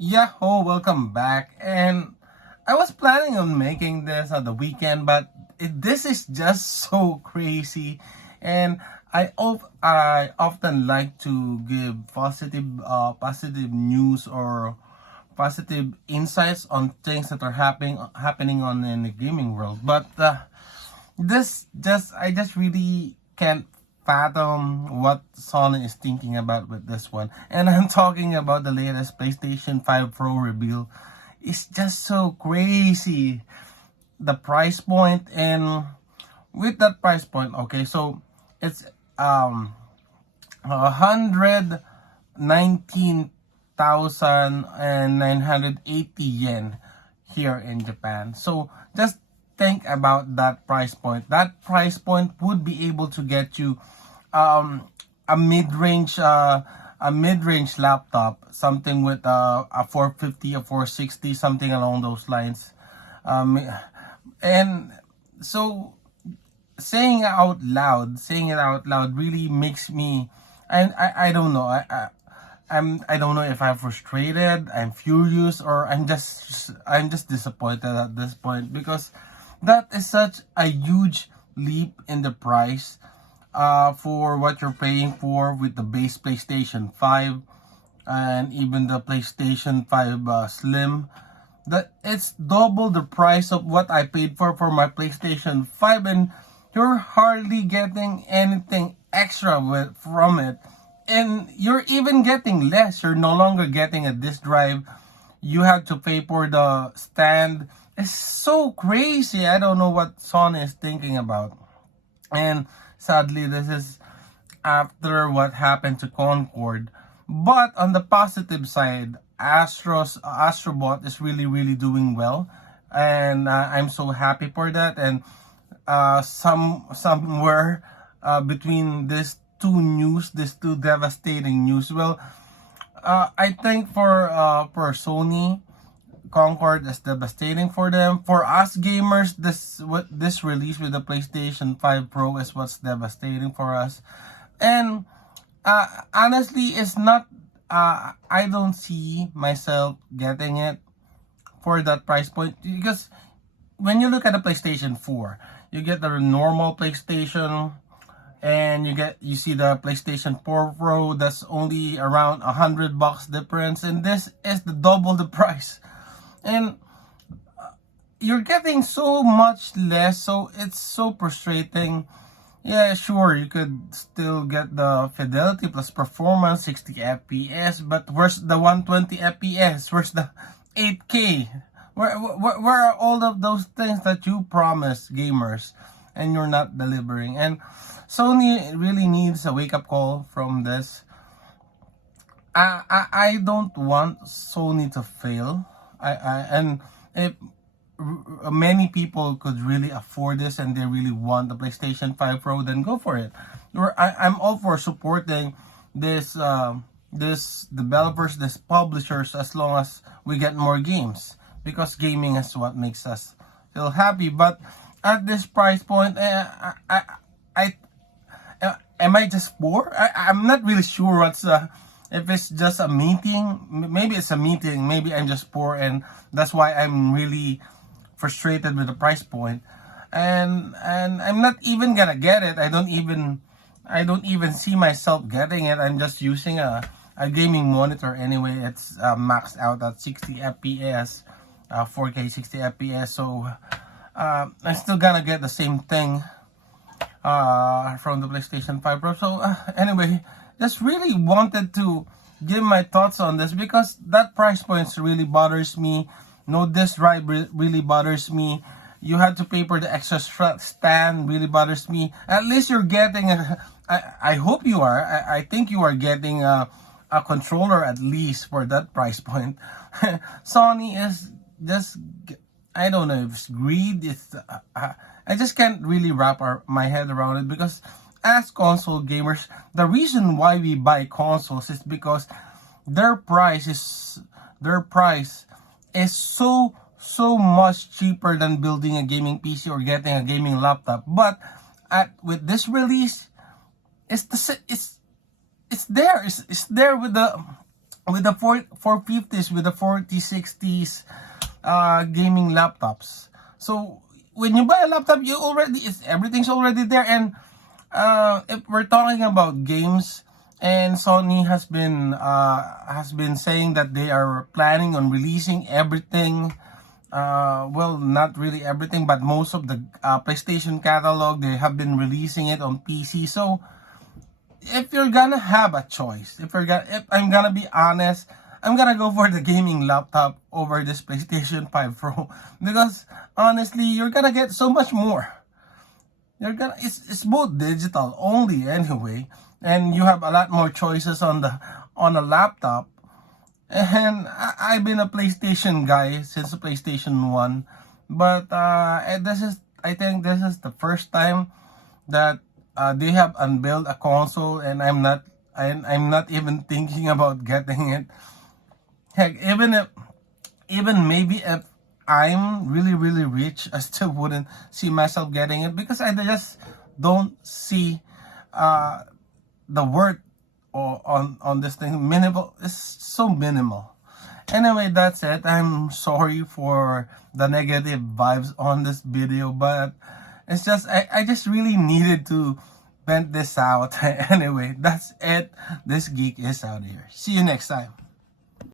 Yahoo, welcome back. And I was planning on making this on the weekend, but this is just so crazy. And I often like to give positive news or positive insights on things that are happening on in the gaming world. But I just really can't fathom what Sony is thinking about with this one. And I'm talking about the latest PlayStation 5 Pro reveal. It's just so crazy. The price point, and with that price point, okay, so it's 119,980 yen here in Japan. So just think about that price point. That price point would be able to get you um, a mid-range laptop, something with a 450, a 460, something along those lines. Um, and so saying it out loud really makes me, I don't know, I don't know if I'm frustrated, I'm furious, or I'm just disappointed at this point, because that is such a huge leap in the price for what you're paying for with the base PlayStation 5 and even the PlayStation 5 Slim. That it's double the price of what I paid for my PlayStation 5, and you're hardly getting anything extra from it. And you're even getting less. You're no longer getting a disk drive. You have to pay for the stand. It's so crazy. I don't know what Sony is thinking about. And sadly, this is after what happened to Concord. But on the positive side, Astrobot is really doing well, and I'm so happy for that. And somewhere between these two devastating news, well, I think for Sony, Concord is devastating for them. For us gamers, this release with the PlayStation 5 Pro is what's devastating for us. And honestly, it's not. I don't see myself getting it for that price point, because when you look at the PlayStation 4, you get the normal PlayStation, and you see the PlayStation 4 Pro that's only around $100 difference, and this is the double the price. And you're getting so much less, so it's so frustrating. Yeah, sure, you could still get the fidelity plus performance 60 FPS, but where's the 120 FPS? Where's the 8K? Where are all of those things that you promised gamers and you're not delivering? And Sony really needs a wake-up call from this. I don't want Sony to fail. And if many people could really afford this and they really want the PlayStation 5 Pro, then go for it. I'm all for supporting this developers, this publishers, as long as we get more games, because gaming is what makes us feel happy. But at this price point, I am I just poor? I'm not really sure what's if it's just a meeting. Maybe it's a meeting. Maybe I'm just poor, and that's why I'm really frustrated with the price point. And I'm not even gonna get it. I don't even see myself getting it. I'm just using a gaming monitor anyway. It's maxed out at 60 FPS, 4K 60 FPS. So I'm still gonna get the same thing from the PlayStation 5 Pro. So anyway, just really wanted to give my thoughts on this, because that price point really bothers me. No, this drive really bothers me. You had to pay for the extra stand, really bothers me. At least you're getting I hope you are. I think you are getting a controller at least for that price point. Sony is just, I don't know if it's greed. I just can't really wrap my head around it, because as console gamers, the reason why we buy consoles is because their price is so much cheaper than building a gaming PC or getting a gaming laptop. But with this release, it's there with with the 450s, with the 4060s gaming laptops. So when you buy a laptop, you already everything's already there. And if we're talking about games, and Sony has been saying that they are planning on releasing everything. Well, not really everything, but most of the PlayStation catalog, they have been releasing it on PC. So if you're gonna have a choice, if I'm gonna be honest, I'm gonna go for the gaming laptop over this PlayStation 5 Pro because honestly, you're gonna get so much more. It's both digital only anyway, and you have a lot more choices on a laptop. And I've been a PlayStation guy since the PlayStation 1, but and I think this is the first time that they have unveiled a console, and I'm not even thinking about getting it. Heck, even maybe if I'm really really rich, I still wouldn't see myself getting it because I just don't see the worth on this thing. Minimal, it's so minimal. Anyway, that's it. I'm sorry for the negative vibes on this video, but it's just I just really needed to vent this out. Anyway, that's it. This geek is out here. See you next time.